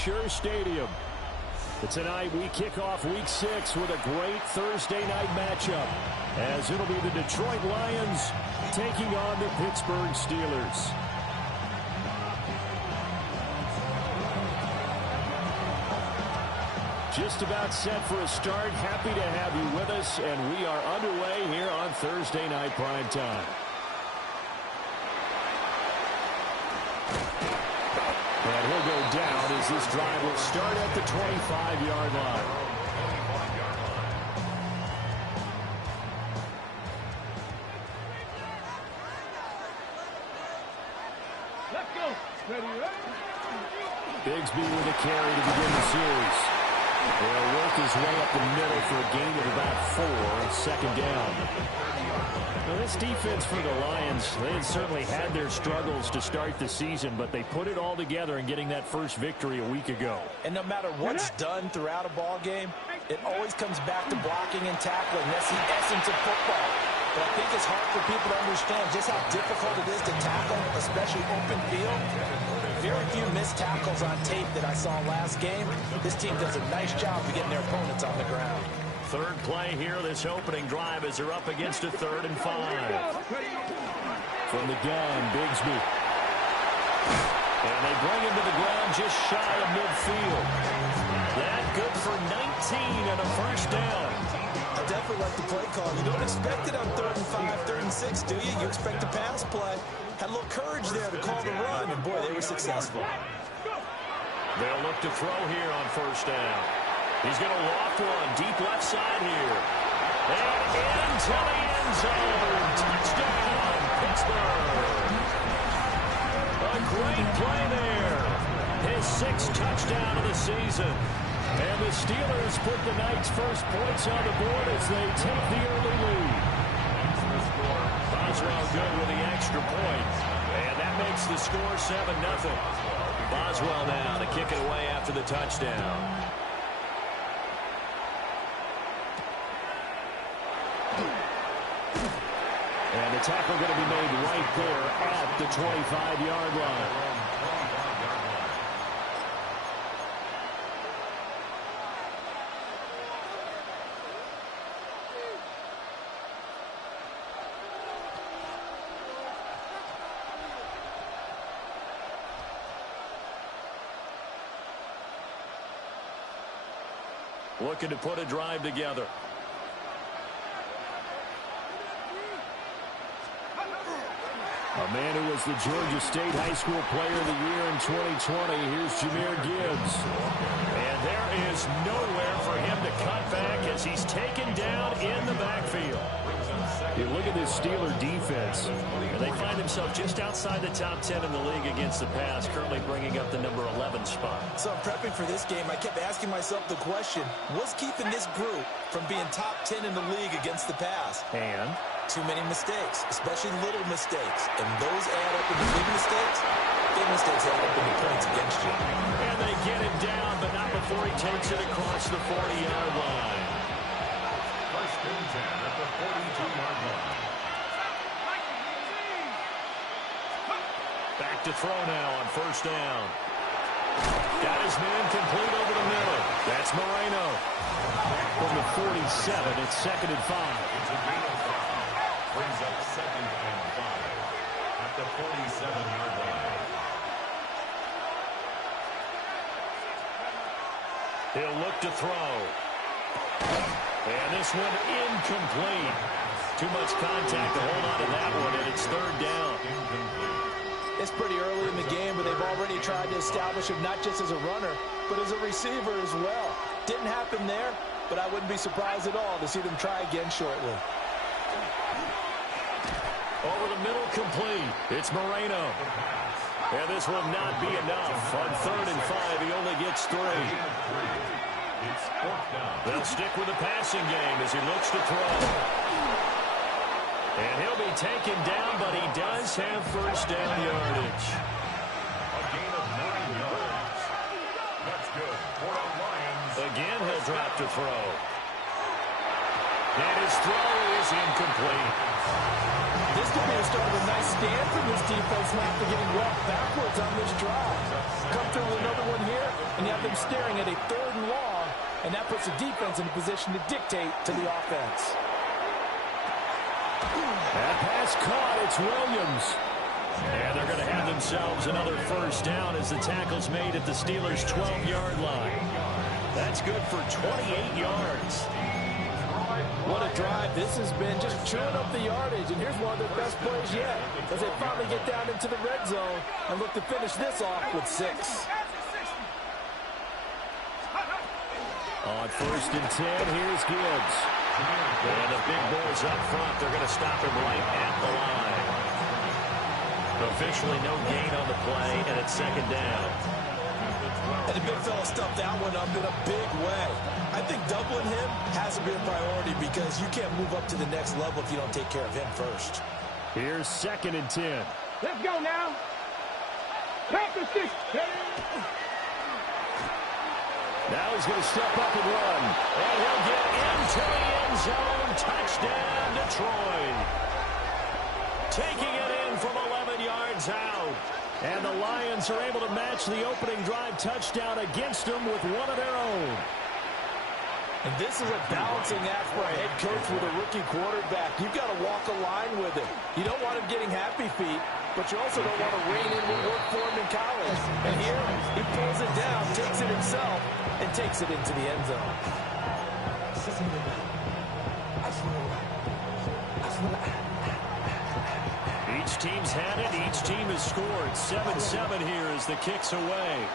Acrisure Stadium. But tonight we kick off Week 6 with a great Thursday night matchup, as it'll be the Detroit Lions taking on the Pittsburgh Steelers. Just about set for a start. Happy to have you with us, and we are underway here on Thursday Night Prime Time. And he'll go down as this drive will start at the 25-yard line. Let's go. Ready, Bigsby with a carry to begin the series. He'll work his way up the middle for a gain of about 4, second down. Now, this defense for the Lions, they had certainly had their struggles to start the season, but they put it all together in getting that first victory a week ago. And no matter what's done throughout a ball game, it always comes back to blocking and tackling. That's the essence of football. But I think it's hard for people to understand just how difficult it is to tackle, especially open field. Very few missed tackles on tape that I saw last game. This team does a nice job of getting their opponents on the ground. Third play here, this opening drive, as they're up against a 3rd and 5. From the gun, Bigsby. And they bring him to the ground just shy of midfield. That good for 19 and a first down. I definitely like the play call. You don't expect it on 3rd and 5, 3rd and 6, do you? You expect a pass play. Had a little courage there to call the run, and boy, they were successful. They'll look to throw here on first down. He's going to loft one deep left side here. And into the end zone. Touchdown, Pittsburgh. A great play there. His 6th touchdown of the season. And the Steelers put the night's first points on the board as they take the early lead. Boswell good with the extra point. And that makes the score 7-0. Boswell now to kick it away after the touchdown. And the tackle going to be made right there at the 25-yard line. Looking to put a drive together. A man who was the Georgia State High School Player of the Year in 2020. Here's Jahmyr Gibbs. And there is nowhere for him to cut back as he's taken down in the backfield. You look at this Steeler defense, and they find themselves just outside the top 10 in the league against the pass, currently bringing up the number 11 spot. So prepping for this game, I kept asking myself the question, what's keeping this group from being top 10 in the league against the pass? And too many mistakes, especially little mistakes. And those add up into big mistakes. Big mistakes add up into points against you. And they get him down, but not before he takes it across the 40-yard line. First and 10 at the 42-yard line. Back to throw now on first down. Got his man complete over the middle. That's Moreno. From the 47, it's 2nd and 5. Brings up 2nd and 5 at the 47-yard line. He'll look to throw. And this one incomplete. Too much contact to hold on to that one, and it's 3rd down. It's pretty early in the game, but they've already tried to establish him not just as a runner, but as a receiver as well. Didn't happen there, but I wouldn't be surprised at all to see them try again shortly. Over the middle, complete. It's Moreno. And this will not be enough. On 3rd and 5, he only gets 3. They'll stick with the passing game as he looks to throw. And he'll be taken down, but he does have first down yardage. A gain of 9 yards. That's good for the Lions. Again, he'll drop to throw. And his throw is incomplete. This could be the start of a nice stand from this defense after getting walked backwards on this drive. Come through with another one here, and you have them staring at a 3rd and long, and that puts the defense in a position to dictate to the offense. That pass caught. It's Williams. And they're going to have themselves another first down as the tackle's made at the Steelers' 12-yard line. That's good for 28 yards. What a drive this has been, just chewing up the yardage. And here's one of their best plays yet as they finally get down into the red zone and look to finish this off with 6. On 1st and 10, here's Gibbs. And the big boys up front, they're going to stop him right at the line. Officially no gain on the play, and it's 2nd down. And the big fella stuffed that one up in a big way. I think doubling him has to be a priority because you can't move up to the next level if you don't take care of him first. Here's 2nd and 10. Let's go now. Pack the 6. Now he's going to step up and run. And he'll get into the end zone. Touchdown, Detroit. Taking it in from 11 yards out. And the Lions are able to match the opening drive touchdown against them with one of their own. And this is a balancing act for a head coach with a rookie quarterback. You've got to walk a line with him. You don't want him getting happy feet, but you also don't want to rein in what worked for him in college. And here, he pulls it down, takes it himself, and takes it into the end zone. Each team's had it. Each team has scored. 7-7 here as the kick's away.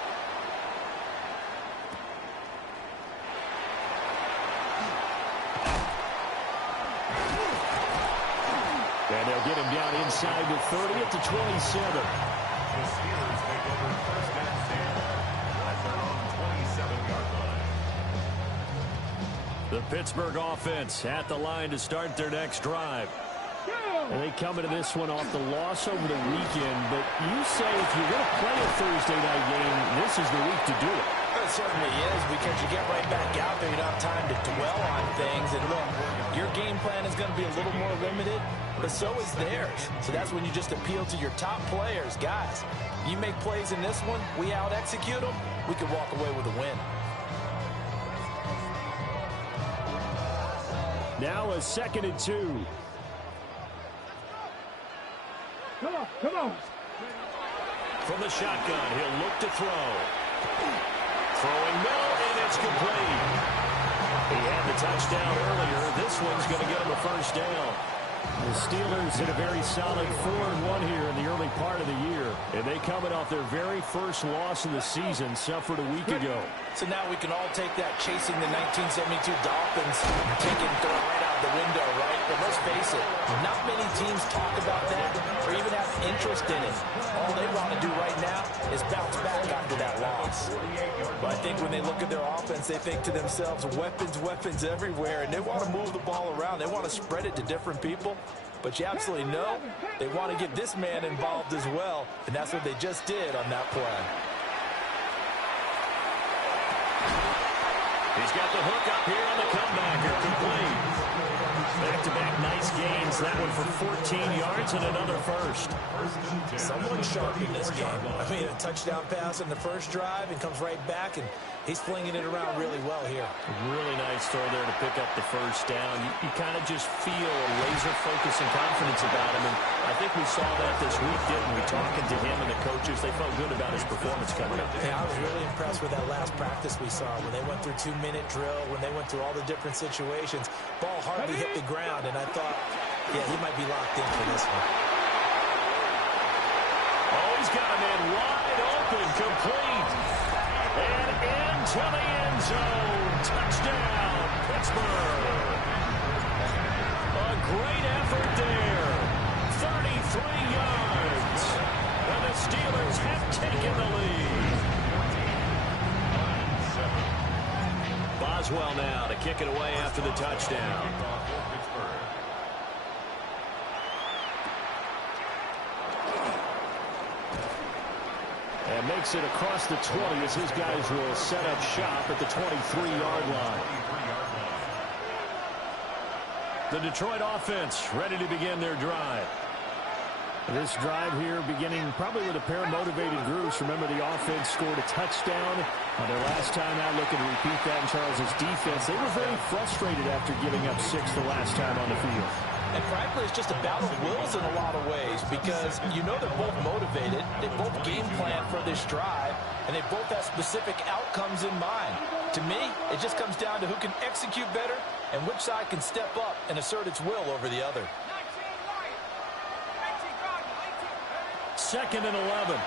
And they'll get him down inside the 30 at the 27. The Steelers take over 1st and 10 at their own 27-yard line. The Pittsburgh offense at the line to start their next drive. And they come into this one off the loss over the weekend. But you say if you're going to play a Thursday night game, this is the week to do it. It certainly is, because you get right back out there. You don't have time to dwell on things. And look, your game plan is going to be a little more limited, but so is theirs. So that's when you just appeal to your top players. Guys, you make plays in this one, we out-execute them, we can walk away with a win. Now a 2nd and 2. Come on. From the shotgun, he'll look to throw. Throwing middle, and it's complete. He had the touchdown earlier. This one's going to get him a first down. The Steelers hit a very solid 4-1 here in the early part of the year. And they coming off their very first loss of the season, suffered a week ago. So now we can all take that chasing the 1972 Dolphins, take it and throw it right out the window, right? But let's face it, not many teams talk about that or even have interest in it. All they want to do right now is bounce back after that loss. But I think when they look at their offense, they think to themselves, weapons everywhere, and they want to move the ball around. They want to spread it to different people. But you absolutely know they want to get this man involved as well, and that's what they just did on that play. He's got the hook up here on the comebacker, complete. Back-to-back nice gains. That one for 14 yards and another first. Someone sharp in this game. I mean, a touchdown pass in the first drive and comes right back, and he's flinging it around really well here. Really nice throw there to pick up the first down. You kind of just feel a laser focus and confidence about him, and I think we saw that this week, didn't we? Talking to him and the coaches, they felt good about his performance coming up. Yeah, I was really impressed with that last practice we saw when they went through 2-minute drill, when they went through all the different situations. Ball hardly hit the ground, and I thought, yeah, he might be locked in for this one. Oh, he's got a man wide open, complete. And into the end zone. Touchdown, Pittsburgh. A great effort there. 33 yards. And the Steelers have taken the lead. Boswell now to kick it away after the touchdown. And makes it across the 20 as his guys will set up shop at the 23-yard line. The Detroit offense ready to begin their drive. This drive here beginning probably with a pair of motivated groups. Remember, the offense scored a touchdown Their last time out, looking to repeat that in Charles's defense. They were very frustrated after giving up 6 the last time on the field. And frankly, it's just a battle of wills in a lot of ways because you know they're both motivated. They both game plan for this drive, and they both have specific outcomes in mind. To me, it just comes down to who can execute better and which side can step up and assert its will over the other. 2nd and 11.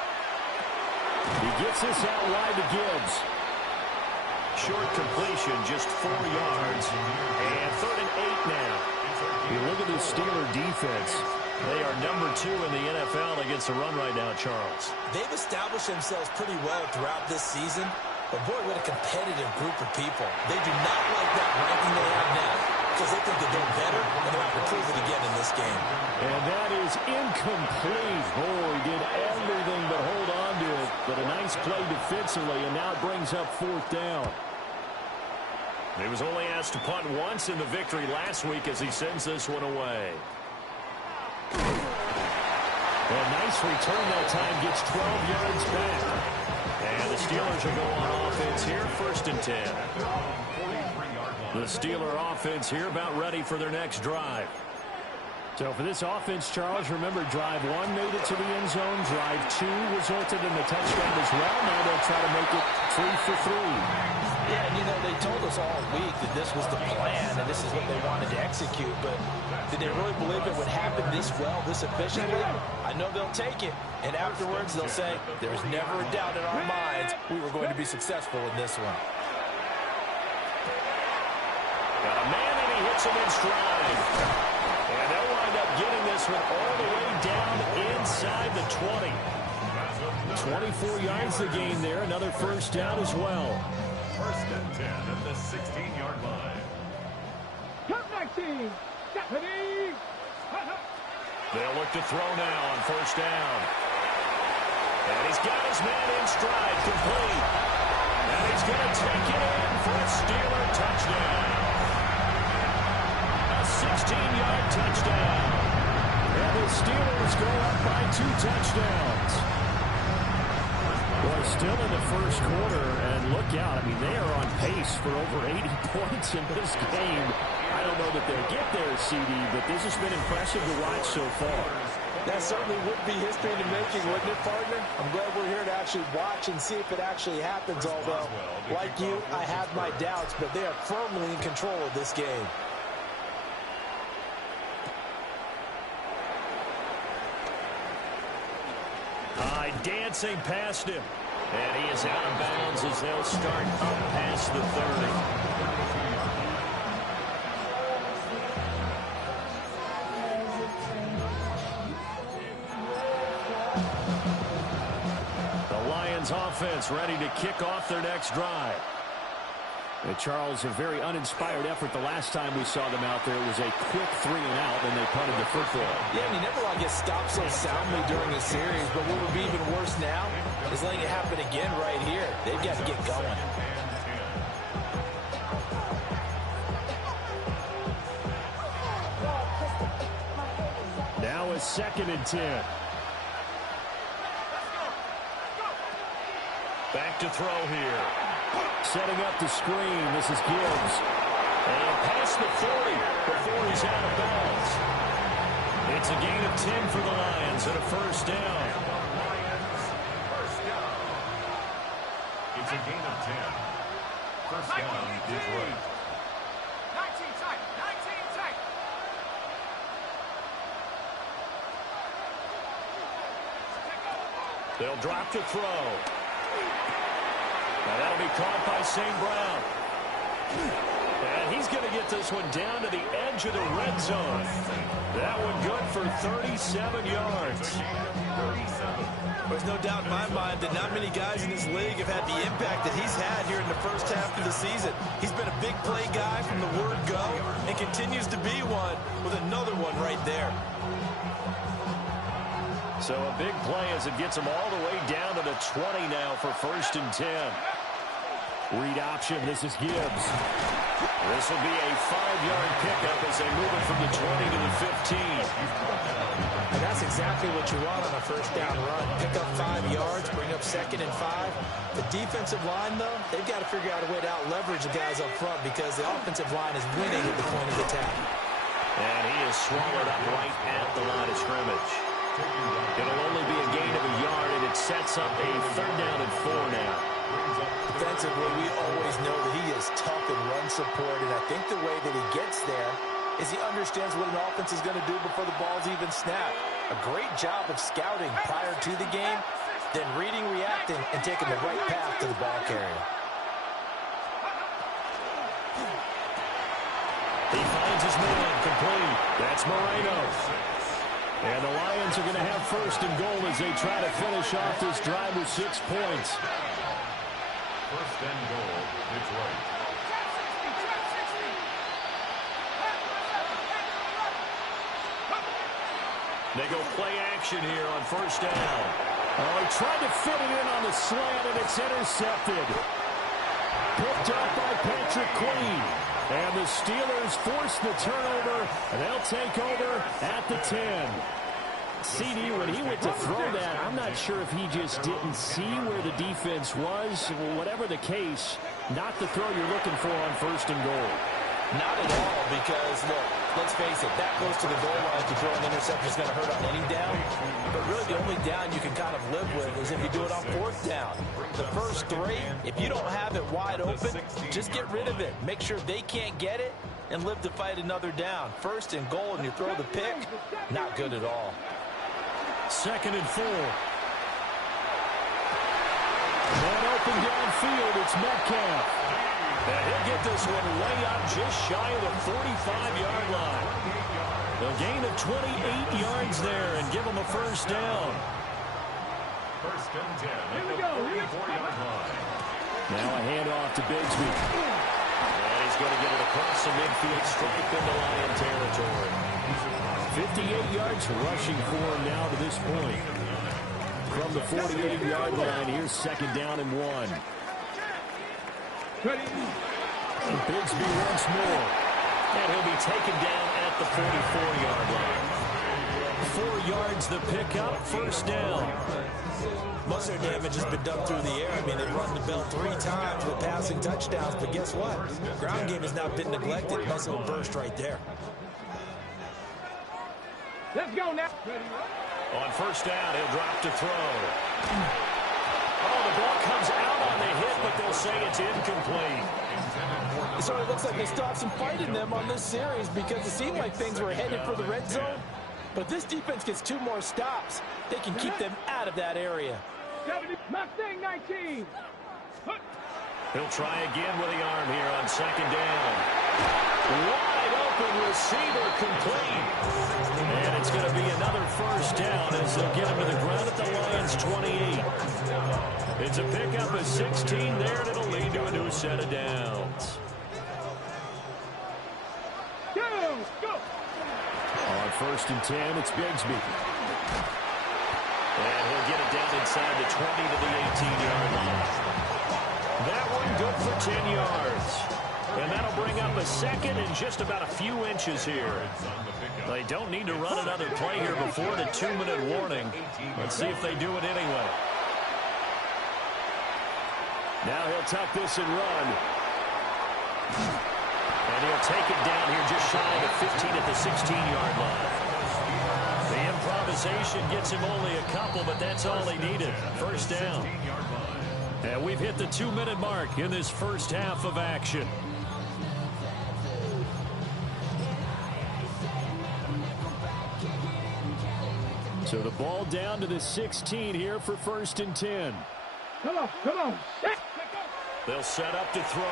He gets this out wide to Gibbs. Short completion, just 4 yards. And 3rd and 8 now. You look at the Steeler defense. They are number 2 in the NFL against the run right now, Charles. They've established themselves pretty well throughout this season. But, boy, what a competitive group of people. They do not like that ranking they have now because they think that they're better and they're out to prove it again in this game. And that is incomplete. Oh, he did everything but hold on to it. But a nice play defensively, and now it brings up 4th down. He was only asked to punt once in the victory last week as he sends this one away. A nice return that time, gets 12 yards back. And the Steelers will go on offense here, 1st and 10. The Steeler offense here about ready for their next drive. So for this offense, Charles, remember drive 1 made it to the end zone. Drive 2 resulted in a touchdown as well. Now they'll try to make it 3 for 3. Yeah, and you know, they told us all week that this was the plan and this is what they wanted to execute, but did they really believe it would happen this well, this efficiently? I know they'll take it, and afterwards they'll say, there's never a doubt in our minds we were going to be successful in this one. Got a man and he hits him in stride. And they'll wind up getting this one all the way down inside the 20. 24 yards the gain there, another 1st down as well. 1st and 10 at the 16-yard line. Come back, team. Deputy. They'll look to throw now on 1st down. And he's got his man in stride, complete. And he's going to take it in for a Steeler touchdown. A 16-yard touchdown. And the Steelers go up by 2 touchdowns. Well, still in the 1st quarter, and look out. I mean, they are on pace for over 80 points in this game. I don't know that they'll get there, CD, but this has been impressive to watch so far. That certainly would be history in the making, wouldn't it, partner? I'm glad we're here to actually watch and see if it actually happens, although, like you, I have my doubts, but they are firmly in control of this game. Dancing past him. And he is out of bounds as they'll start up past the 30. The Lions offense ready to kick off their next drive. Charles, a very uninspired effort the last time we saw them out there. It was a quick 3 and out, and they punted the football. Yeah, and you never want to get stopped so soundly during a series, but what would be even worse now is letting it happen again right here. They've got to get going. Now a 2nd and 10. Back to throw here. Setting up the screen. This is Gibbs. And past the 40 before he's out of bounds. It's a gain of 10 for the Lions and a 1st down. It's a gain of 10. 1st down, Detroit. 19 tight. 19 tight. They'll drop to throw. Now that'll be caught by St. Brown. And he's going to get this one down to the edge of the red zone. That one good for 37 yards. There's no doubt in my mind that not many guys in this league have had the impact that he's had here in the 1st half of the season. He's been a big play guy from the word go and continues to be one with another one right there. So a big play as it gets him all the way down to the 20 now for 1st and 10. Read option. This is Gibbs. This will be a 5-yard pickup as they move it from the 20 to the 15. And that's exactly what you want on a first down run. Pick up 5 yards, bring up 2nd and 5. The defensive line, though, they've got to figure out a way to out-leverage the guys up front because the offensive line is winning at the point of attack. And he is swallowed up right at the line of scrimmage. It'll only be a gain of a yard, and it sets up a 3rd down and 4 now. Defensively, we always know that he is tough in run support, and I think the way that he gets there is he understands what an offense is going to do before the ball's even snapped. A great job of scouting prior to the game, then reading, reacting, and taking the right path to the ball carrier. He finds his man complete. That's Moreno. And the Lions are going to have 1st and goal as they try to finish off this drive with 6 points. 1st and goal, Detroit. They go play action here on 1st down. Oh, he tried to fit it in on the slant, and it's intercepted. Picked up by Patrick Queen. And the Steelers force the turnover, and they'll take over at the 10. CD, when he went to throw that, I'm not sure if he just didn't see where the defense was. Whatever the case, not the throw you're looking for on 1st and goal. Not at all, because, look, let's face it, that goes to the goal line to throw an interception is going to hurt on any down. But really the only down you can kind of live with is if you do it on 4th down. The first 3, if you don't have it wide open, just get rid of it. Make sure they can't get it and live to fight another down. 1st and goal and you throw the pick, not good at all. 2nd and 4. One open downfield, it's Metcalf. And he'll get this one way up just shy of the 45-yard line. A gain of 28 yards there and give him a 1st down. 1st and 10 at the 44-yard line. Now a handoff to Bigsby. And he's going to get it across the midfield straight into Lion territory. 58 yards rushing for him now to this point. From the 48-yard line, here's 2nd down and 1. Bigsby once more. And he'll be taken down at the 44-yard line. 4 yards the pickup, 1st down. Most of their damage has been done through the air. I mean, they've run the bell 3 times with passing touchdowns, but guess what? Ground game has not been neglected. Muscle burst right there. Let's go now. On 1st down, he'll drop to throw. Oh, the ball comes out on the hit, but they'll say it's incomplete. So it looks like they stopped some fight in them on this series because it seemed like things were headed for the red zone. But this defense gets 2 more stops. They can keep them out of that area. Mustang 19. He'll try again with the arm here on 2nd down. Wide open receiver complete. And it's going to be another 1st down as they'll get him to the ground at the Lions' 28. It's a pickup of 16 there, and it'll lead to a new set of downs. Go! On 1st and 10, it's Bigsby. And he'll get it down inside the 20 to the 18-yard line. That one good for 10 yards. And that'll bring up a 2nd and just about a few inches here. They don't need to run another play here before the 2-minute warning. Let's see if they do it anyway. Now he'll tuck this and run. And he'll take it down here just shy of the 15 at the 16-yard line. The improvisation gets him only a couple, but that's all he needed. 1st down. And we've hit the 2-minute mark in this first half of action. So the ball down to the 16 here for 1st and 10. Come on. They'll set up to throw.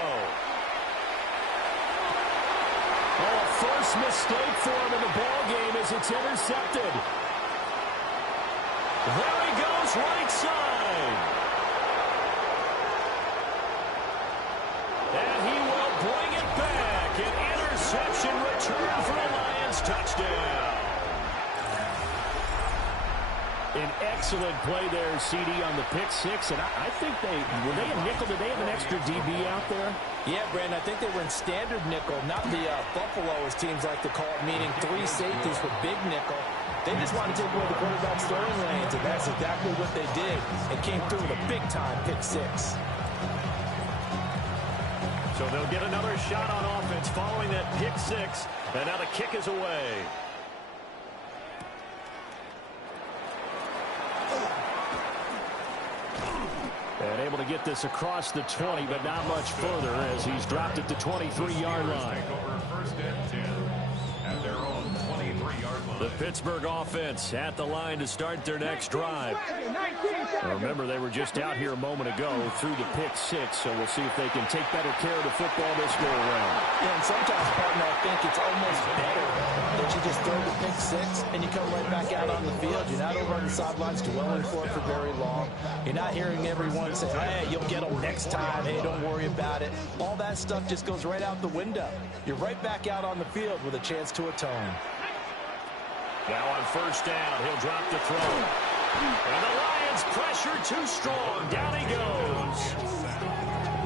Oh, first mistake for him in the ball game as it's intercepted. There he goes, right side. And he will bring it back. An interception return for a Lions touchdown. An excellent play there, CD, on the pick six. And I think were they a nickel? Did they have an extra DB out there? Yeah, Brandon, I think they were in standard nickel, not the Buffalo, as teams like to call it, meaning 3 safeties for big nickel. They just wanted to take away the quarterback's throwing lanes, and that's exactly what they did. It came through with a big-time pick six. So they'll get another shot on offense following that pick six, and now the kick is away. And able to get this across the 20, but not much further as he's dropped it to 23-yard line. First and 10 at their own 23-yard line. The Pittsburgh offense at the line to start their next drive. Remember, they were just out here a moment ago through the pick six, so we'll see if they can take better care of the football this go around. Yeah, and sometimes, partner, I think it's almost better that you just throw the pick six and you come right back out on the field. You're not over on the sidelines dwelling for it for very long. You're not hearing everyone say, hey, you'll get them next time. Hey, don't worry about it. All that stuff just goes right out the window. You're right back out on the field with a chance to atone. Now on first down, he'll drop the throw. And the Lions pressure too strong. Down he goes.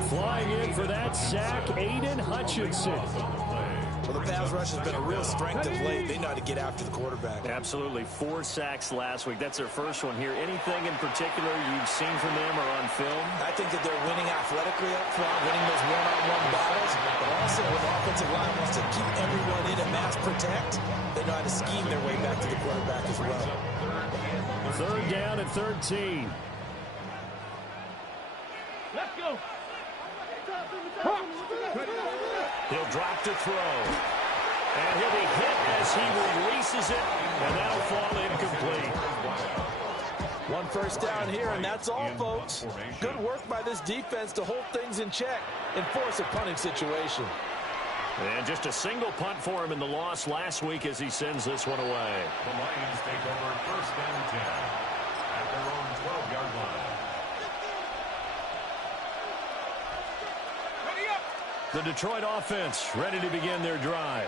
Flying in for that sack, Aiden Hutchinson. Well, the pass rush has been a real strength of late. They know how to get after the quarterback. Absolutely. 4 sacks last week. That's their first one here. Anything in particular you've seen from them or on film? I think that they're winning athletically up front, winning those one-on-one battles, but also when the offensive line wants to keep everyone in and mass protect, they know how to scheme their way back to the quarterback as well. Third down at 13. Let's go. He'll drop to throw. And he'll be hit as he releases it, and that'll fall incomplete. One first down here, and that's all, folks. Good work by this defense to hold things in check and force a punting situation. And just a single punt for him in the loss last week as he sends this one away. The Lions take over first and 10 at their own 12-yard line. The Detroit offense ready to begin their drive.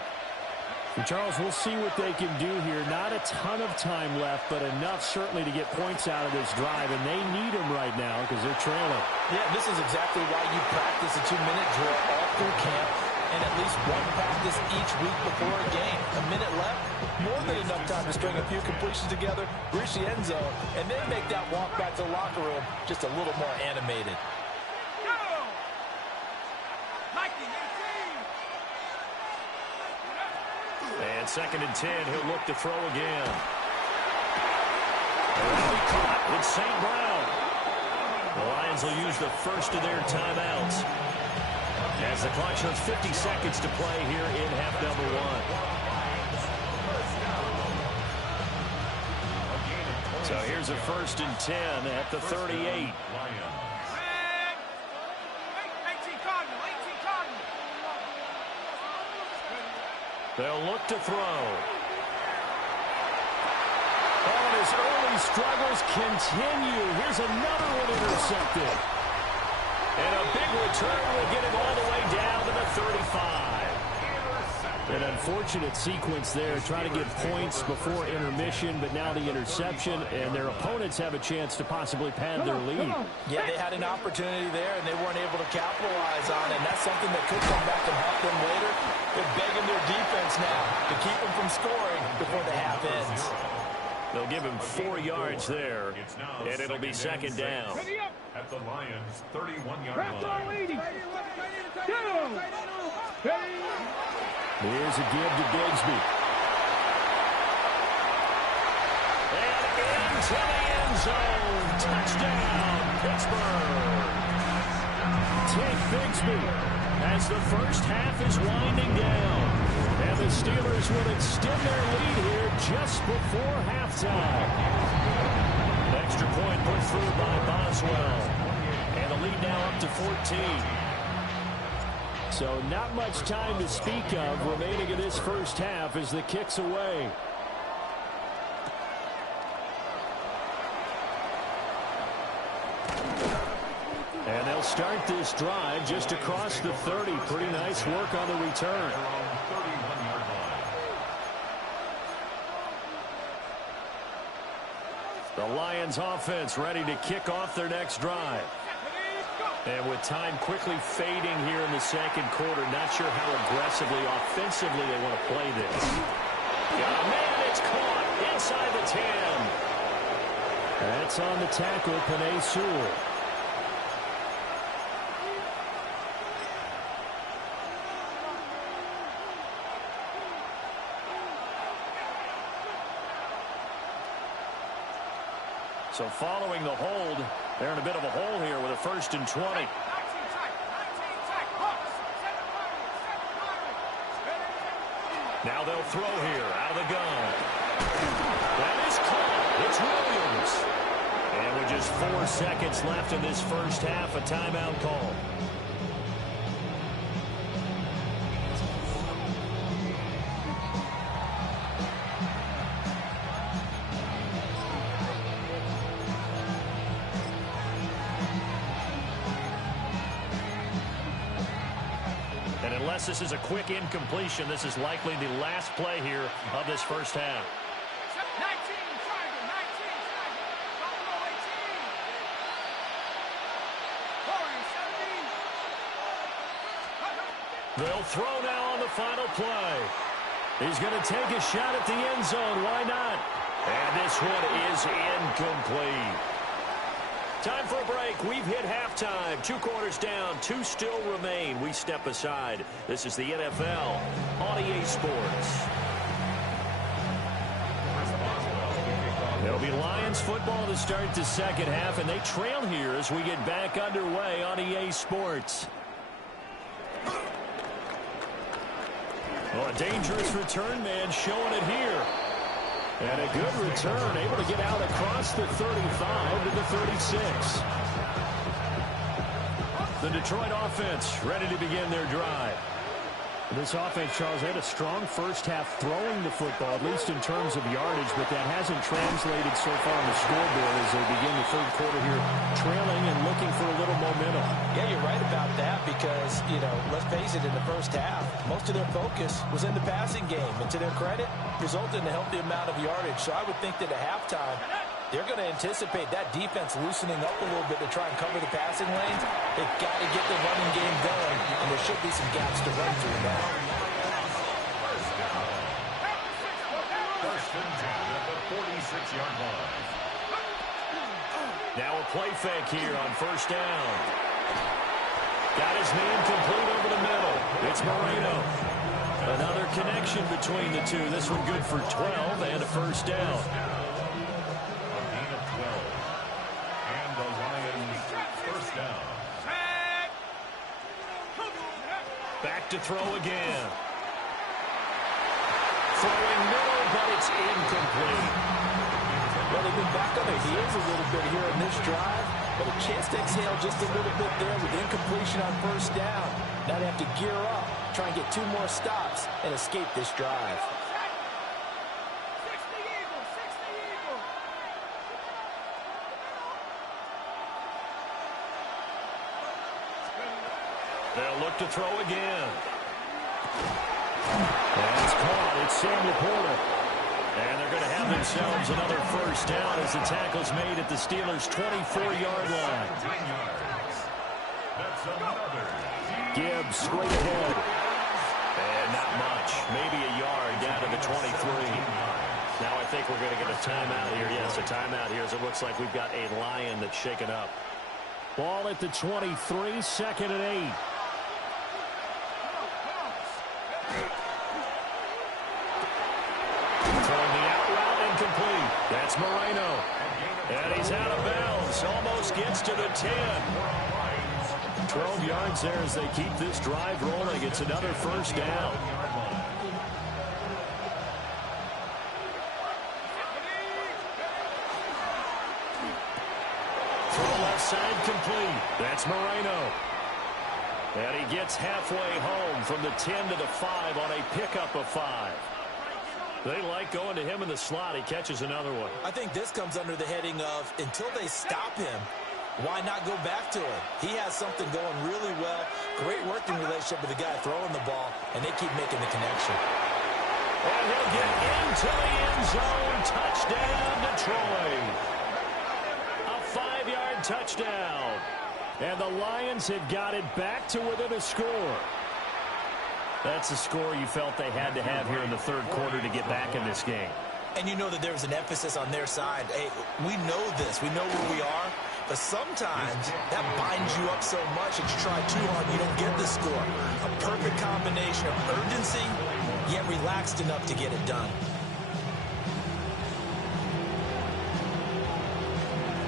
And Charles, we'll see what they can do here. Not a ton of time left, but enough certainly to get points out of this drive, and they need them right now because they're trailing. Yeah, this is exactly why you practice a 2-minute drill all through camp and at least one practice each week before a game. A minute left, more than enough time to string a few completions together, reach the end zone, and then make that walk back to the locker room just a little more animated. And second and 10, he'll look to throw again. He'll be caught with St. Brown. The Lions will use the first of their timeouts as the clock shows 50 seconds to play here in half number 1. So here's a first and 10 at the 38. They'll look to throw. Oh, and his early struggles continue. Here's another one intercepted. And a big return will get him all the way down to the 35. An unfortunate sequence there, trying to get points before intermission, but now the interception, and their opponents have a chance to possibly pad their lead. Yeah, they had an opportunity there, and they weren't able to capitalize on it, and that's something that could come back and help them later. They're begging their defense now to keep them from scoring before the half ends. They'll give him 4 yards there, and it'll be second down. At the Lions' 31-yard line. Here's a give to Bigsby. And into the end zone. Touchdown, Pittsburgh. Take Bigsby as the first half is winding down. And the Steelers will extend their lead here just before halftime. Extra point put through by Boswell. And the lead now up to 14. So not much time to speak of remaining in this first half as the kick's away. And they'll start this drive just across the 30. Pretty nice work on the return. The Lions offense ready to kick off their next drive. And with time quickly fading here in the second quarter, not sure how aggressively, offensively they want to play this. Got a man, it's caught inside the 10. That's on the tackle, Penei Sewell. So following the hold, they're in a bit of a hole here with a 1st and 20. Now they'll throw here out of the gun. That is caught. It's Williams. And with just 4 seconds left in this first half, a timeout call. Unless this is a quick incompletion, this is likely the last play here of this first half. 19, triangle, 19, triangle, 18. They'll throw now on the final play. He's going to take a shot at the end zone. Why not? And this one is incomplete. Time for a break. We've hit halftime. 2 quarters down. 2 still remain. We step aside. This is the NFL on EA Sports. It'll be Lions football to start the second half, and they trail here as we get back underway on EA Sports. Oh, a dangerous return man showing it here. And a good return, able to get out across the 35 to the 36. The Detroit offense ready to begin their drive. This offense, Charles, had a strong first half throwing the football, at least in terms of yardage, but that hasn't translated so far on the scoreboard as they begin the third quarter here, trailing and looking for a little momentum. Yeah, you're right about that because, let's face it, in the first half, most of their focus was in the passing game. And to their credit, resulted in a healthy amount of yardage. So I would think that at halftime, they're going to anticipate that defense loosening up a little bit to try and cover the passing lanes. They've got to get the running game going, and there should be some gaps to run through now. First and 10 at the 46-yard line. Now a play fake here on first down. Got his man complete over the middle. It's Moreno. Another connection between the two. This one good for 12 and a first down. Back to throw again. Throwing middle, but it's incomplete. Well, they've been back on their heels a little bit here in this drive, but a chance to exhale just a little bit there with incompletion on first down. Now they have to gear up, try and get 2 more stops, and escape this drive. They'll look to throw again. And it's caught. It's Sam Laporta. And they're going to have themselves another first down as the tackle's made at the Steelers' 24-yard line. Gibbs straight ahead. And not much. Maybe a yard down to the 23. Now I think we're going to get a timeout here. Yes, a timeout here as it looks like we've got a Lion that's shaken up. Ball at the 23, 2nd and 8. Throwing the out route incomplete. That's Moreno. And he's out of bounds. Almost gets to the 10. 12 yards there as they keep this drive rolling. It's another first down. Throw left side complete. That's Moreno. And he gets halfway home from the 10 to the 5 on a pickup of 5. They like going to him in the slot. He catches another one. I think this comes under the heading of until they stop him, why not go back to him? He has something going really well. Great working relationship with the guy throwing the ball, and they keep making the connection. And he'll get into the end zone. Touchdown, Detroit. touchdown. And the Lions had got it back to within a score. That's a score you felt they had to have here in the third quarter to get back in this game. And you know that there was an emphasis on their side. Hey, we know this. We know where we are. But sometimes that binds you up so much that you try too hard and you don't get the score. A perfect combination of urgency, yet relaxed enough to get it done.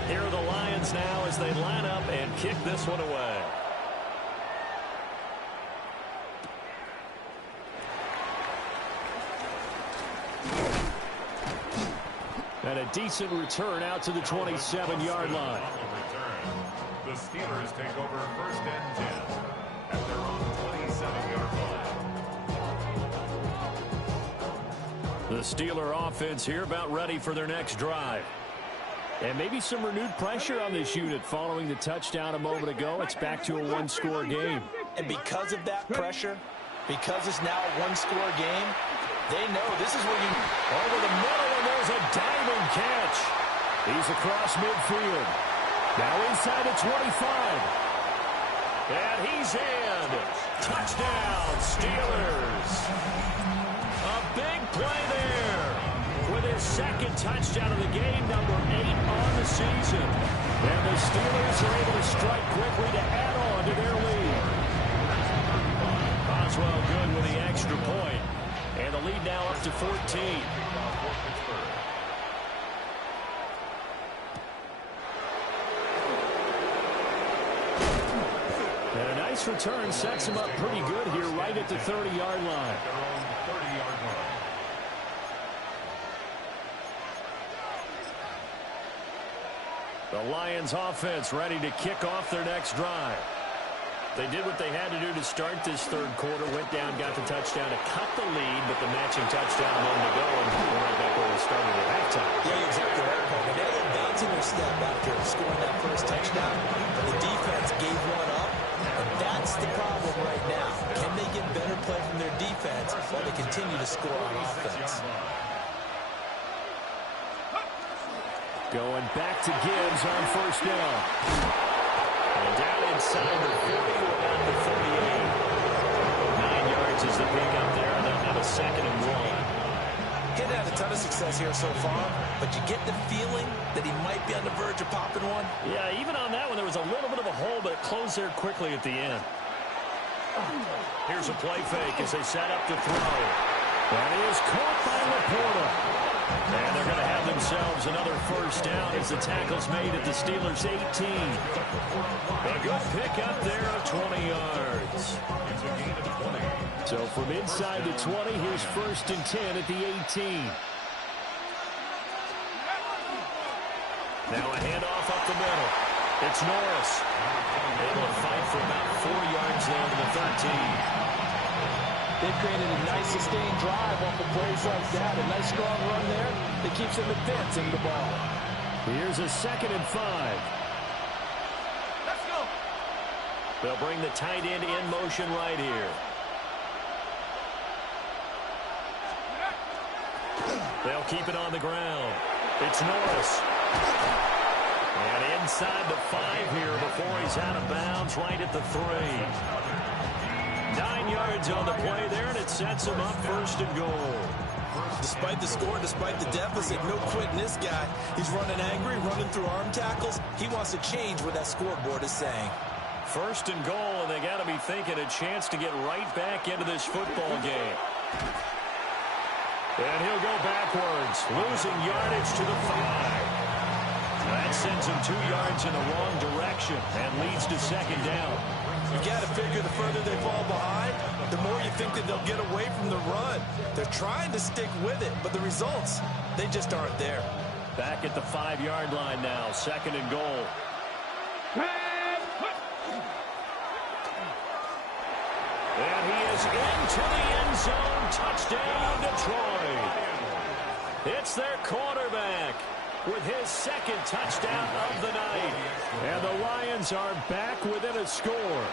Here are the Lions now as they line up and kick this one away. And a decent return out to the 27-yard line. The Steelers take over first and 10 at their own 27-yard line. The Steeler offense here about ready for their next drive. And maybe some renewed pressure on this unit following the touchdown a moment ago. It's back to a one-score game. And because of that pressure, because it's now a one-score game, they know this is where you... Over the middle, and there's a diving catch. He's across midfield. Now inside the 25. And he's in. Touchdown, Steelers. A big play there. With his second touchdown of the game, number 8 on the season. And the Steelers are able to strike quickly to add on to their lead. Boswell good with the extra point. And the lead now up to 14. And a nice return sets him up pretty good here right at the 30-yard line. The Lions offense ready to kick off their next drive. They did what they had to do to start this third quarter, went down, got the touchdown to cut the lead, but the matching touchdown a moment ago, and we're right back where we started at halftime. Yeah, you're exactly right, Paul. They had a bounce in their step after scoring that first touchdown. The defense gave one up, and that's the problem right now. Can they get better play from their defense while they continue to score on offense? Going back to Gibbs on first down. And down inside the 40, we're down to 38. 9 yards is the pickup there, and they'll have a second and 1. He'd had a ton of success here so far, but you get the feeling that he might be on the verge of popping one. Yeah, even on that one, there was a little bit of a hole, but it closed there quickly at the end. Here's a play fake as they set up to throw. That is caught by Laporta. And they're going to have themselves another first down as the tackle's made at the Steelers' 18. A good pickup there of 20 yards. So from inside the 20, here's first and 10 at the 18. Now a handoff up the middle. It's Norris. Able to fight for about 4 yards there to the 13. They created a nice sustained drive off of plays like that. A nice strong run there that keeps them advancing the ball. Here's a second and 5. Let's go. They'll bring the tight end in motion right here. They'll keep it on the ground. It's Norris. And inside the 5 here before he's out of bounds right at the 3. 9 yards on the play there, and it sets him up first and goal. Despite the score, despite the deficit, no quitting this guy. He's running angry, running through arm tackles. He wants to change what that scoreboard is saying. First and goal, and they got to be thinking a chance to get right back into this football game. And he'll go backwards, losing yardage to the 5. That sends him 2 yards in the wrong direction and leads to second down. You got to figure the further they fall behind, the more you think that they'll get away from the run. They're trying to stick with it, but the results, they just aren't there. Back at the 5-yard line now, second and goal. And he is into the end zone. Touchdown, Detroit. It's their quarterback with his second touchdown of the night. And the Lions are back within a score.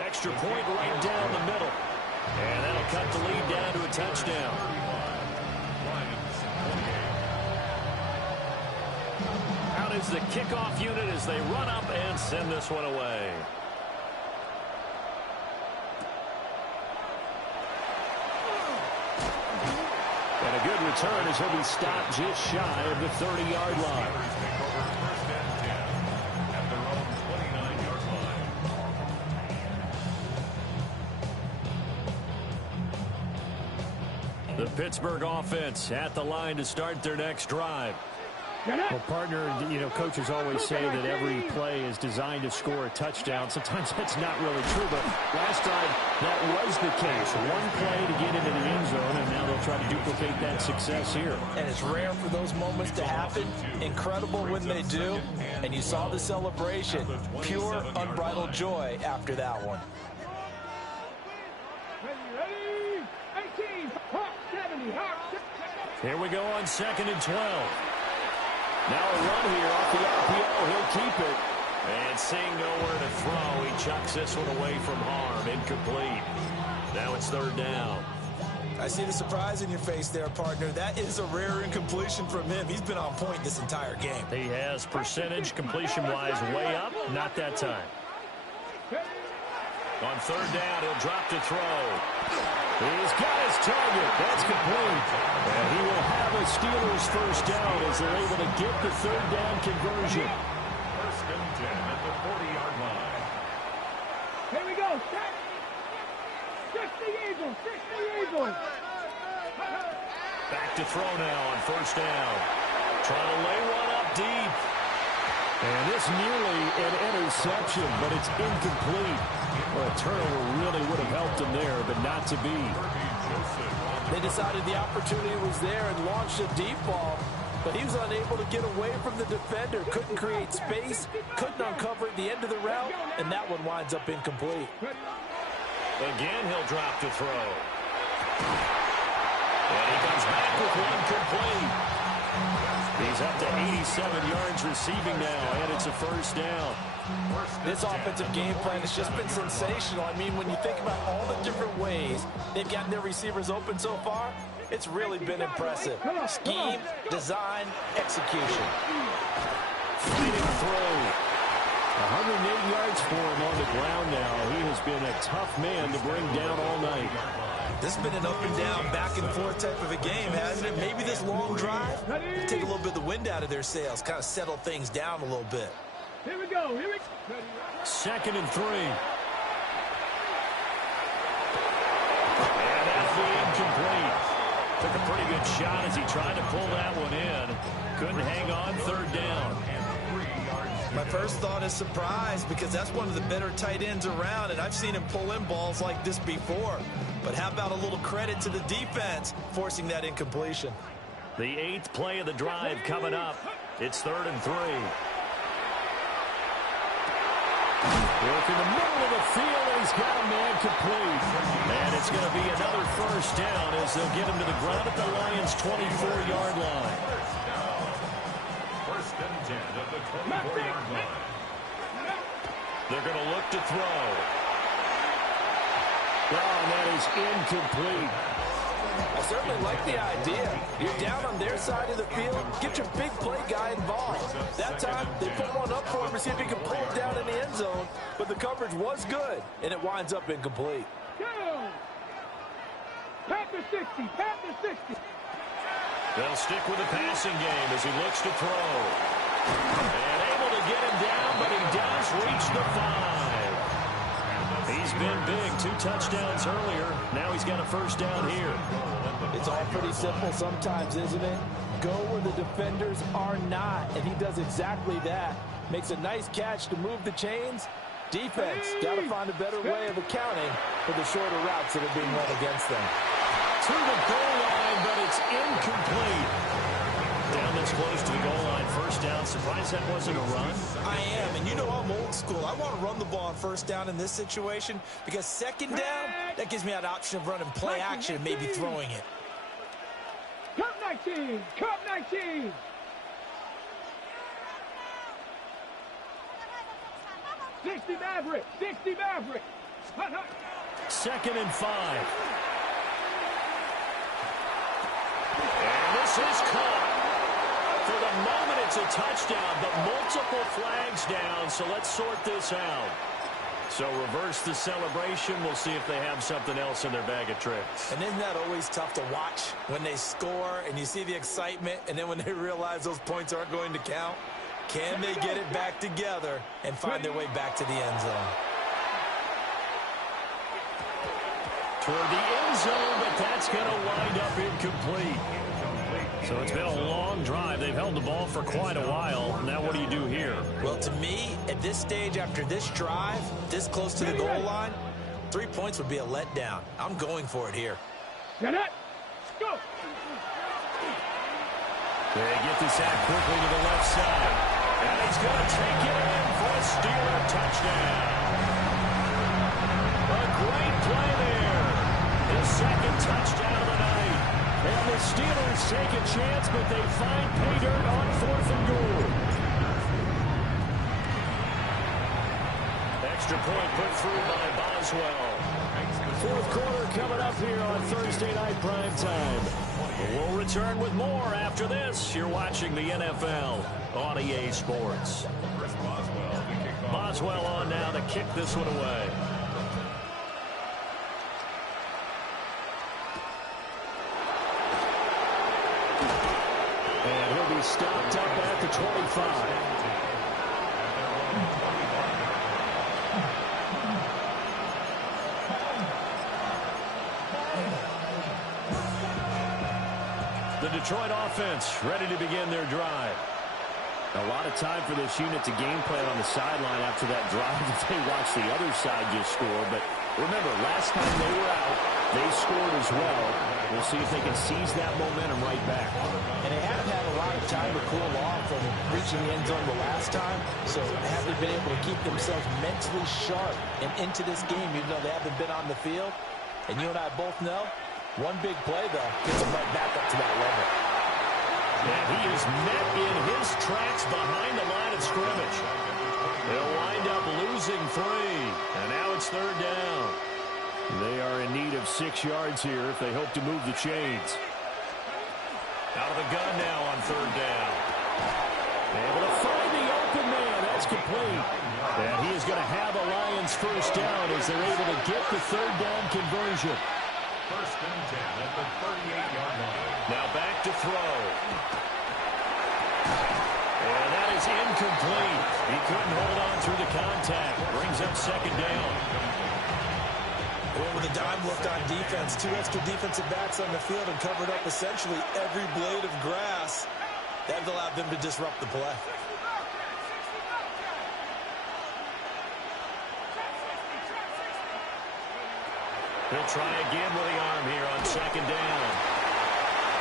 Extra point right down the middle. And that'll cut the lead down to a touchdown. Out is the kickoff unit as they run up and send this one away. And a good return as he'll be stopped just shy of the 30-yard line. The Pittsburgh offense at the line to start their next drive. Well, partner, coaches always say that every play is designed to score a touchdown. Sometimes that's not really true, but last time that was the case. One play to get into the end zone, and now they'll try to duplicate that success here. And it's rare for those moments to happen. Incredible when they do. And you saw the celebration. Pure, unbridled joy after that one. Ready? 18, Hawk 70, Hawk 70. Here we go on 2nd and 12. Now a run here off the RPO. He'll keep it. And seeing nowhere to throw, he chucks this one away from harm. Incomplete. Now it's 3rd down. I see the surprise in your face there, partner. That is a rare incompletion from him. He's been on point this entire game. He has percentage completion-wise way up. Not that time. On 3rd down, he'll drop to throw. He's got his target. That's complete. And he will have a Steelers first down as they're able to get the 3rd down conversion. 1st and 10 at the 40-yard line. Here we go. Set. 60 Eagles. 60 Eagles. Back to throw now on 1st down. Trying to lay one up deep. And this nearly an interception, but it's incomplete. Well, a turnover really would have helped him there, but not to be. They decided the opportunity was there and launched a deep ball, but he was unable to get away from the defender. Couldn't create space, couldn't uncover at the end of the route, and that one winds up incomplete. Again, he'll drop to throw. And he comes back with one complete. He's up to 87 yards receiving now, and it's a 1st down. This offensive game plan has just been sensational. I mean, when you think about all the different ways they've gotten their receivers open so far, it's really been impressive. Scheme, design, execution. Fighting through. 108 yards for him on the ground now. He has been a tough man to bring down all night. This has been an up and down, back and forth type of a game, hasn't it? Maybe this long drive will take a little bit of the wind out of their sails, kind of settle things down a little bit. Here we go. Here we go. 2nd and 3. And that's the incomplete. Took a pretty good shot as he tried to pull that one in. Couldn't hang on. 3rd down. My first thought is surprise, because that's one of the better tight ends around, and I've seen him pull in balls like this before. But how about a little credit to the defense forcing that incompletion? The 8th play of the drive coming up. It's 3rd and 3. Work in the middle of the field, and he's got a man complete. And it's going to be another 1st down as they'll get him to the ground at the Lions' 24-yard line. 1st and 10 at the 24-yard line. They're going to look to throw. Oh, and that is incomplete. I certainly like the idea. You're down on their side of the field. Get your big play guy involved. That time, they put one up for him to see if he can pull it down in the end zone. But the coverage was good, and it winds up incomplete. Go. Panther 60. Panther 60. They'll stick with the passing game as he looks to throw. And able to get him down, but he does reach the 5. He's been big. 2 touchdowns earlier. Now he's got a 1st down here. It's all pretty simple sometimes, isn't it? Go where the defenders are not, and he does exactly that. Makes a nice catch to move the chains. Defense got to find a better way of accounting for the shorter routes that are being run against them. To the goal line, but it's incomplete. Down this close to the goal line, 1st down. Surprised that wasn't a run. I am, and you know I'm old school. I want to run the ball on 1st down in this situation because 2nd down, that gives me that option of running play action and maybe throwing it. Cup 19. Cup 19. Sixty Maverick. 60 Maverick. 2nd and 5. And this is caught. For the moment, it's a touchdown, but multiple flags down, so let's sort this out. So reverse the celebration. We'll see if they have something else in their bag of tricks. And isn't that always tough to watch when they score and you see the excitement, and then when they realize those points aren't going to count? Can they get it back together and find their way back to the end zone? Toward the end zone, but that's going to wind up incomplete. So it's been a long drive. They've held the ball for quite a while. Now what do you do here? Well, to me, at this stage, after this drive, this close to the goal line, 3 points would be a letdown. I'm going for it here. Get it. Go. They get this out quickly to the left side. And he's going to take it in for a Steeler touchdown. A great play there. His second touchdown of the night. And the Steelers take a chance, but they find pay dirt on 4th and goal. Extra point put through by Boswell. Fourth quarter coming up here on Thursday Night Primetime. We'll return with more after this. You're watching the NFL on EA Sports. Boswell on now to kick this one away. And he'll be stopped up at the 25. The Detroit offense ready to begin their drive. A lot of time for this unit to game plan on the sideline after that drive that they watched the other side just score. But remember, last time they were out, they scored as well. We'll see if they can seize that momentum right back. And they haven't had a lot of time to cool off from reaching the end zone the last time. So have they been able to keep themselves mentally sharp and into this game, even though they haven't been on the field? And you and I both know, one big play, though, gets them right back up to that level. And he is met in his tracks behind the line of scrimmage. They'll wind up losing 3. And now it's 3rd down. They are in need of 6 yards here if they hope to move the chains. Out of the gun now on 3rd down. Able to find the open man. That's complete. And he is going to have a Lions first down as they're able to get the 3rd down conversion. 1st and 10 at the 38-yard line. Now back to throw. And that is incomplete. He couldn't hold on through the contact. Brings up 2nd down. Well, with a dime left on defense, 2 extra defensive backs on the field and covered up essentially every blade of grass. That allowed them to disrupt the play. He'll try again with the arm here on 2nd down.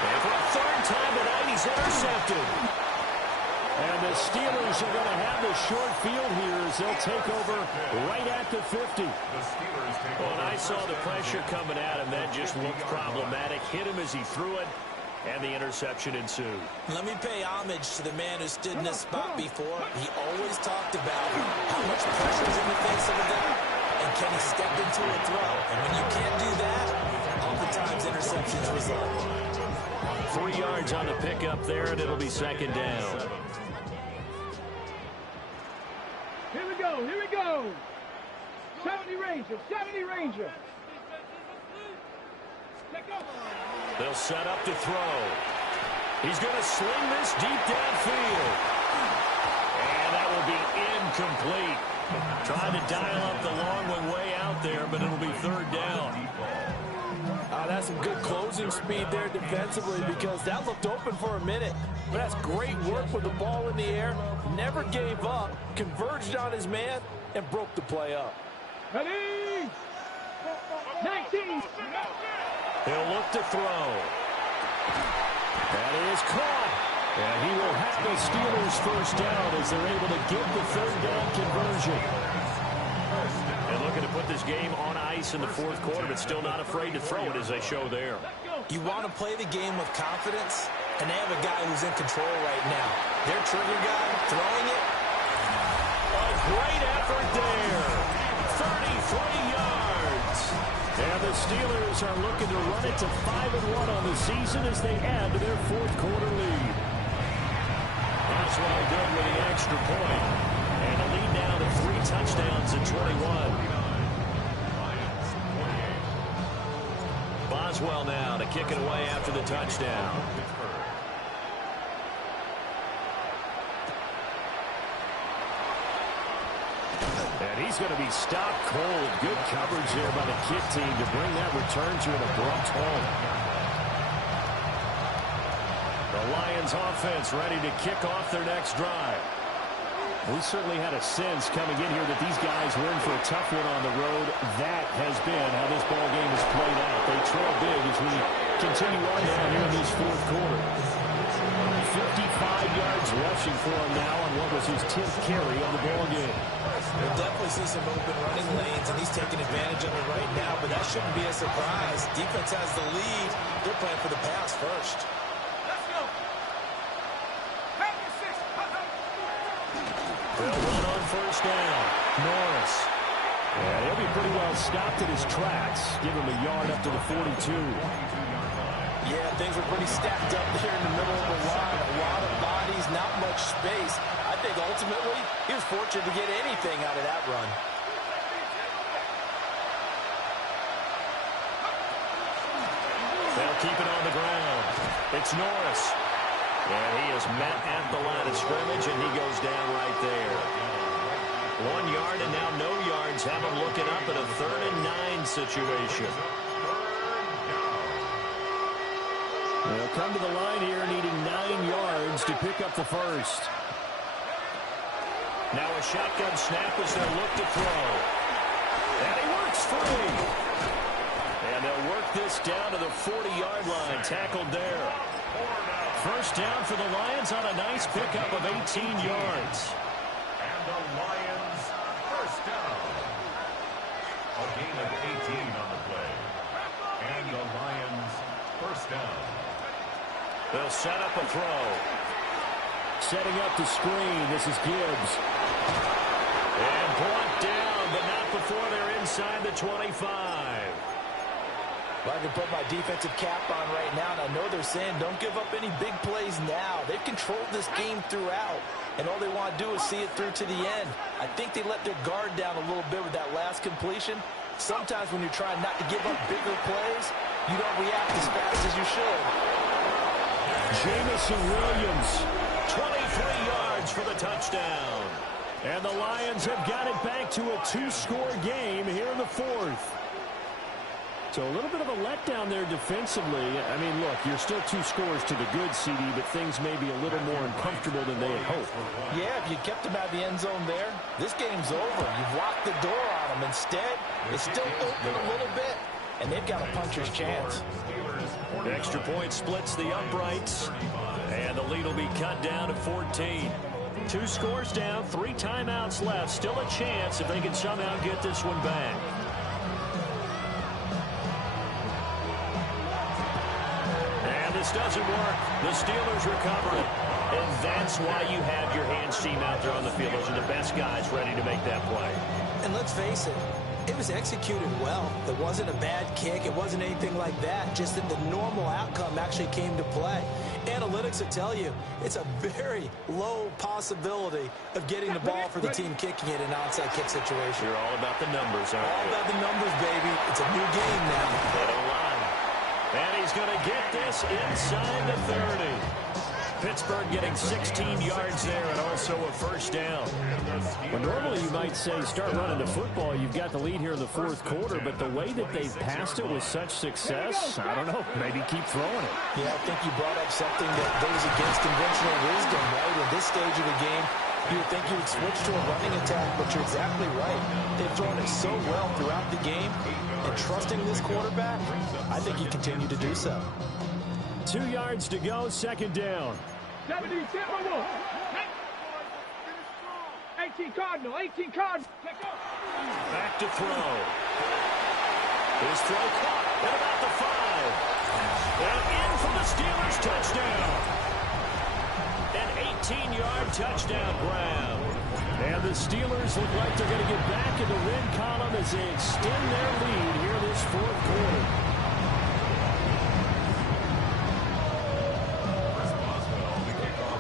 And for a 3rd time tonight, he's intercepted. And the Steelers are going to have the short field here as they'll take over right at the 50. When I saw the pressure coming at him, that just looked problematic. Hit him as he threw it, and the interception ensued. Let me pay homage to the man who stood in this spot before. He always talked about how much pressure is in the face of a guy, and can he step into a throw? And when you can't do that, oftentimes interceptions result. 3 yards on the pickup there, and it'll be 2nd down. Here we go. Here we go. 70 Ranger. 70 Ranger. Let go. They'll set up to throw. He's going to sling this deep downfield. And that will be incomplete. Trying to dial up the long one way out there, but it'll be 3rd down. That's some good closing speed there defensively because that looked open for a minute. But that's great work with the ball in the air. Never gave up, converged on his man, and broke the play up. Ready? 19. He'll look to throw. That is caught. And he will have the Steelers first down as they're able to get the 3rd down conversion. And looking to put this game on ice in the 4th quarter, but still not afraid to throw it as they show there. You want to play the game with confidence, and they have a guy who's in control right now. Their trigger guy throwing it. A great effort there. 33 yards. And the Steelers are looking to run it to 5-1 on the season as they add to their 4th quarter lead. Boswell good with the extra point. And a lead now to 3 touchdowns at 21. Boswell now to kick it away after the touchdown. And he's going to be stopped cold. Good coverage there by the kick team to bring that return to an abrupt halt. The Lions offense ready to kick off their next drive. We certainly had a sense coming in here that these guys were in for a tough one on the road. That has been how this ball game has played out. They trail big as we continue on down here in this fourth quarter. 55 yards rushing for him now on what was his 10th carry on the ball game. We'll definitely see some open running lanes, and he's taking advantage of it right now, but that shouldn't be a surprise. Defense has the lead. They're playing for the pass first. They'll run on first down. Norris. Yeah, he'll be pretty well stopped at his tracks. Give him a yard up to the 42. Yeah, things were pretty stacked up there in the middle of the line. A lot of bodies, not much space. I think ultimately he was fortunate to get anything out of that run. They'll keep it on the ground. It's Norris. And he is met at the line of scrimmage, and he goes down right there. 1 yard and now no yards. Have him looking up at a 3rd and 9 situation. They'll come to the line here needing 9 yards to pick up the first. Now a shotgun snap as they look to throw. And he works free. And they'll work this down to the 40-yard line. Tackled there. First down for the Lions on a nice pickup of 18 yards. And the Lions first down. A gain of 18 on the play. And the Lions first down. They'll set up a throw. Setting up the screen. This is Gibbs. And brought down, but not before they're inside the 25. Well, I can put my defensive cap on right now, and I know they're saying don't give up any big plays now. They've controlled this game throughout, and all they want to do is see it through to the end. I think they let their guard down a little bit with that last completion. Sometimes when you're trying not to give up bigger plays, you don't react as fast as you should. Jamison Williams. 23 yards for the touchdown. And the Lions have got it back to a 2-score game here in the fourth. So a little bit of a letdown there defensively. I mean, look, you're still 2 scores to the good, CD, but things may be a little more uncomfortable than they had hoped. Yeah, if you kept them out of the end zone there, this game's over. You've locked the door on them. Instead, it's still open a little bit, and they've got a puncher's chance. Extra point splits the uprights, and the lead will be cut down to 14. 2 scores down, 3 timeouts left. Still a chance if they can somehow get this one back. And this doesn't work. The Steelers recover it. And that's why you have your hands team out there on the field. Those are the best guys ready to make that play. And let's face it, it was executed well. It wasn't a bad kick. It wasn't anything like that. Just that the normal outcome actually came to play. Analytics will tell you it's a very low possibility of getting the ball for the team kicking it in an onside kick situation. You're all about the numbers, aren't you? All about the numbers, baby. It's a new game now. They don't lie. And he's going to get this inside the 30. Pittsburgh getting 16 yards there and also a first down. Well, normally you might say start running the football. You've got the lead here in the fourth quarter, but the way that they've passed it with such success, I don't know, maybe keep throwing it. Yeah, I think you brought up something that goes against conventional wisdom, right? In this stage of the game, you would think you would switch to a running attack, but you're exactly right. They've thrown it so well throughout the game, and trusting this quarterback, I think you continue to do so. 2 yards to go, second down. 70, 18 Cardinal, 18 Cardinal. Back to throw. His throw caught at about the 5. And in for the Steelers touchdown. An 18-yard touchdown grab. And the Steelers look like they're going to get back in the win column as they extend their lead here this fourth quarter.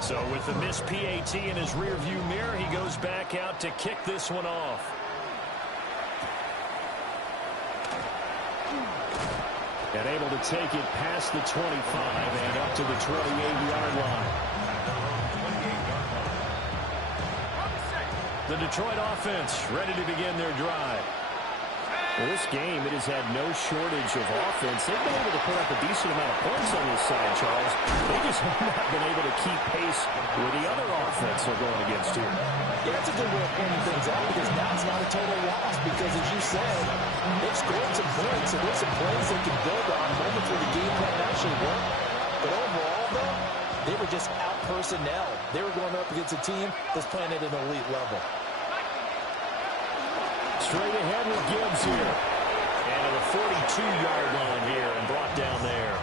So So with the missed PAT in his rearview mirror, he goes back out to kick this one off. And able to take it past the 25 and up to the 28-yard line. The Detroit offense ready to begin their drive. Well, this game, it has had no shortage of offense. They've been able to put up a decent amount of points on this side, Charles. They just have not been able to keep pace with the other offense they're going against here. Yeah, that's a good way of pointing things out because now it's not a total loss because, as you said, they've scored some points, so there's some plays they can build on moments where the game plan actually worked. But overall, though, they were just out-personnel. They were going up against a team that's playing at an elite level. Straight ahead with Gibbs here. And to the 42-yard line here and brought down there.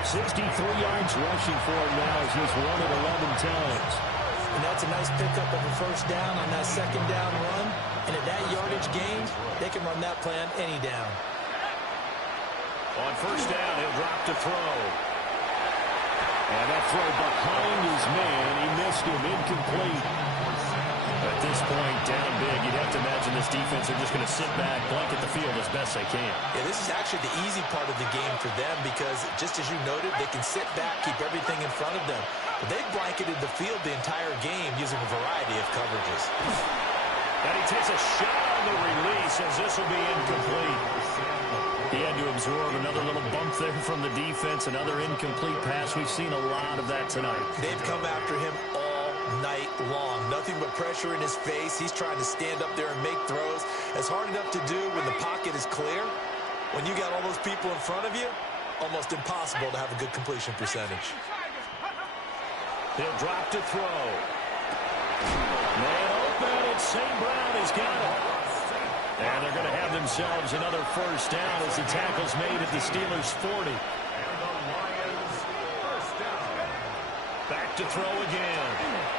63 yards rushing for him now as he's run it 11 times. And that's a nice pickup of a first down on that second down run. And at that yardage gain, they can run that play on any down. On first down, he'll drop to throw. And that throw behind his man. He missed him, incomplete. At this point, down big, you'd have to imagine this defense are just going to sit back, blanket the field as best they can. Yeah, this is actually the easy part of the game for them because, just as you noted, they can sit back, keep everything in front of them. But they've blanketed the field the entire game using a variety of coverages. And he takes a shot on the release as this will be incomplete. He had to absorb another little bump there from the defense, another incomplete pass. We've seen a lot of that tonight. They've come after him all night long. Nothing but pressure in his face. He's trying to stand up there and make throws. It's hard enough to do when the pocket is clear. When you got all those people in front of you, almost impossible to have a good completion percentage. He'll drop to throw. Man open, it's St. Brown has got it. And they're going to have themselves another first down as the tackle's made at the Steelers' 40. Back to throw again.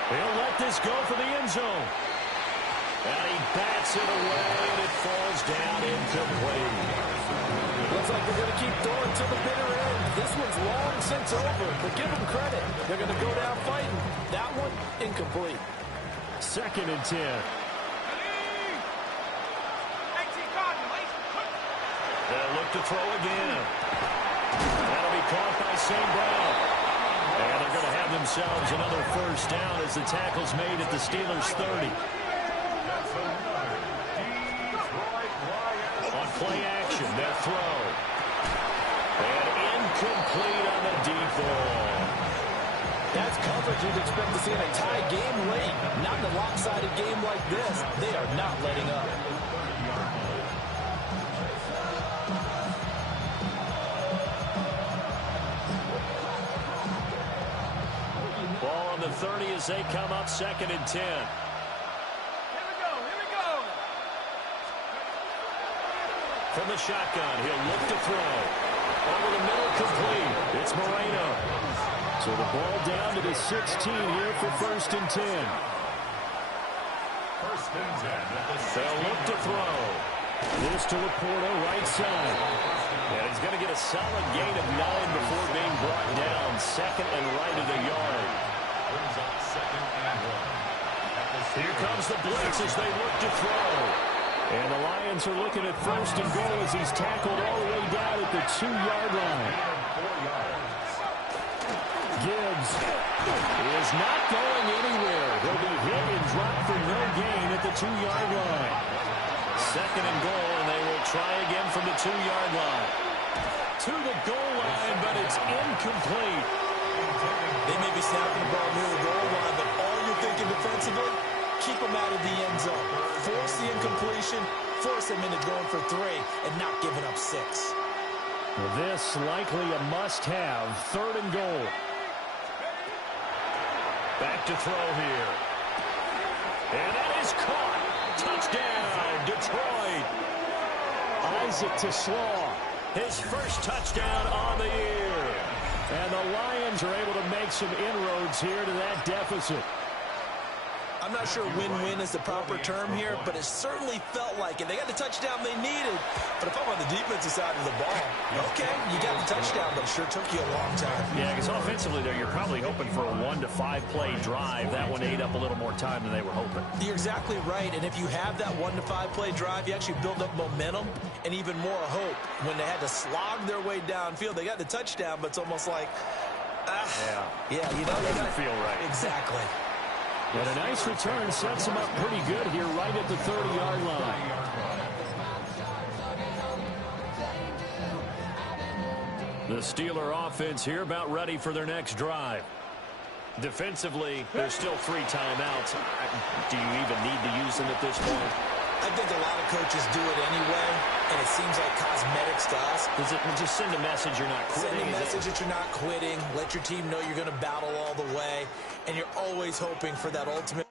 He'll let this go for the end zone. And he bats it away, and it falls down incomplete. Looks like they're going to keep throwing to the bitter end. This one's long since over, but give them credit. They're going to go down fighting. That one, incomplete. 2nd and 10. They'll look to throw again. That'll be caught by St. Brown. And they're going to have themselves another first down as the tackle's made at the Steelers' 30. On play action, they'll throw. And incomplete on the deep ball. That's coverage you'd expect to see in a tie game late. Not in a lopsided game like this. They are not letting up. Ball on the 30 as they come up 2nd and 10. Here we go. From the shotgun, he'll look to throw. Over the middle, complete. It's Moreno. So the ball down to the 16 here for 1st and 10. They'll look to throw. This to Laporta, right side. And he's going to get a solid gain of 9 before being brought down. 2nd and right of the yard. Here comes the blitz as they look to throw. And the Lions are looking at 1st and goal as he's tackled all the way down at the 2-yard line. Gibbs is not going anywhere. He'll be hit and dropped for no gain at the 2-yard line. 2nd and goal, and they will try again from the 2-yard line. To the goal line, but it's incomplete. They may be snapping the ball near the goal line, but all you're thinking defensively, keep them out of the end zone. Force the incompletion, force them into going for 3, and not giving up 6. Well, this likely a must-have. 3rd and goal. Back to throw here. And that is caught. Touchdown, Detroit. Isaac to Slaw. His first touchdown on the year. And the Lions are able to make some inroads here to that deficit. I'm not sure win-win is the proper term here, but it certainly felt like it. They got the touchdown they needed, but if I'm on the defensive side of the ball, okay, you got the touchdown, but it sure took you a long time. Yeah, because offensively there, you're probably hoping for a 1 to 5 play drive. That one ate up a little more time than they were hoping. You're exactly right, and if you have that 1 to 5 play drive, you actually build up momentum and even more hope. When they had to slog their way downfield, they got the touchdown, but it's almost like, you know, it doesn't feel right. Exactly. But a nice return sets them up pretty good here right at the 30-yard line. The Steeler offense here about ready for their next drive. Defensively, there's still 3 timeouts. Do you even need to use them at this point? I think a lot of coaches do it anyway, and it seems like cosmetics to us. Does it just send a message you're not quitting? Send a message that you're not quitting. Let your team know you're going to battle all the way, and you're always hoping for that ultimate